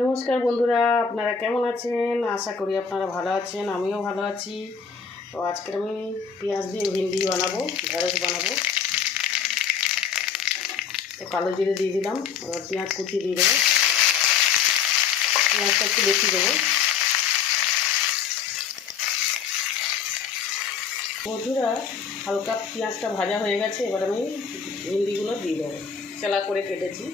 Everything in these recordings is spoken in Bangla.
নমস্কার বন্ধুরা, আপনারা কেমন আছেন? আশা করি আপনারা ভালো আছেন, আমিও ভালো আছি। তো আজকে আমি পেঁয়াজ দিয়ে ভিন্ডি বানাবো, ঢেঁড়স বানাবো। তো কালো জিরে দিয়ে দিলাম, এবার পেঁয়াজ কুচি দিয়ে দেবো। পেঁয়াজটা একটু বেশি দেবো। বন্ধুরা, হালকা পেঁয়াজটা ভাজা হয়ে গেছে, এবার আমি ভিন্ডিগুলো দিয়ে দেবো, চেলা করে কেটেছি।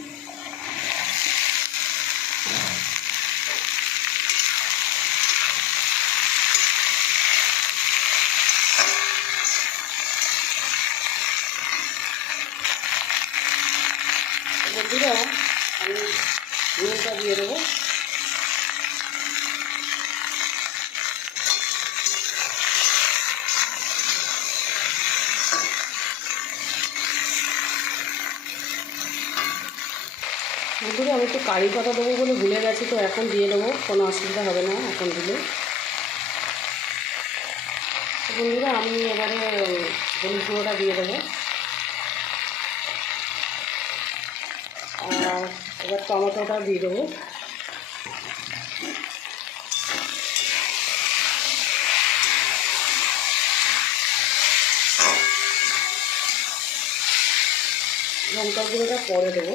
বন্ধুরা, আমি নুনটা দিয়ে দেবো। বন্ধুরা, আমি একটু কারি পাতা দেবো বলে ভুলে গেছি, তো এখন দিয়ে দেবো, কোনো অসুবিধা হবে না এখন দিলে। বন্ধুরা, আমি এবারে হলুদ গুঁড়োটা দিয়ে দেবো। আর এবার টমেটোটা দিয়ে দেবো। লঙ্কা গুঁড়োটা পরে দেবো।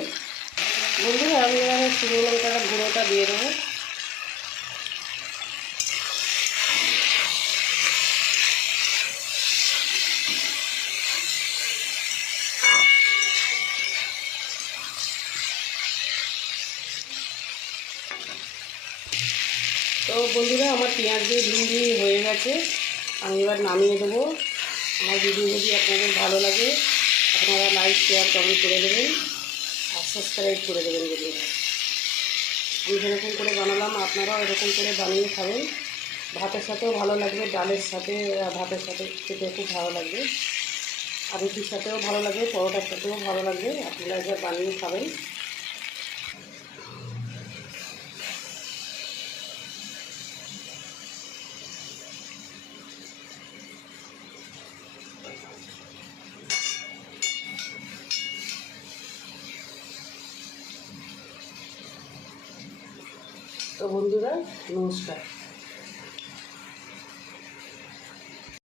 বন্ধুরা, আমি এবারে শুকনো লঙ্কার গুঁড়োটা দিয়ে দেবো। তো বন্ধুরা, আমার পেঁয়াজ দিয়ে ভিন্ডি হয়ে গেছে, আমি এবার নামিয়ে দেবো। আমার ভিডিও যদি আপনাদের ভালো লাগে, আপনারা লাইক শেয়ার কমেন্ট করে দেবেন আর সাবস্ক্রাইব করে দেবেন। বন্ধুরা, আমি যেরকম করে বানালাম আপনারাও এরকম করে বানিয়ে খাবেন। ভাতের সাথেও ভালো লাগবে, ডালের সাথে, ভাতের সাথে খেতে খুব ভালো লাগবে, আর রুটির সাথেও ভালো লাগবে, পরোটার সাথেও ভালো লাগবে। আপনারা একবার বানিয়ে খাবেন। তো বন্ধুরা, নমস্কার।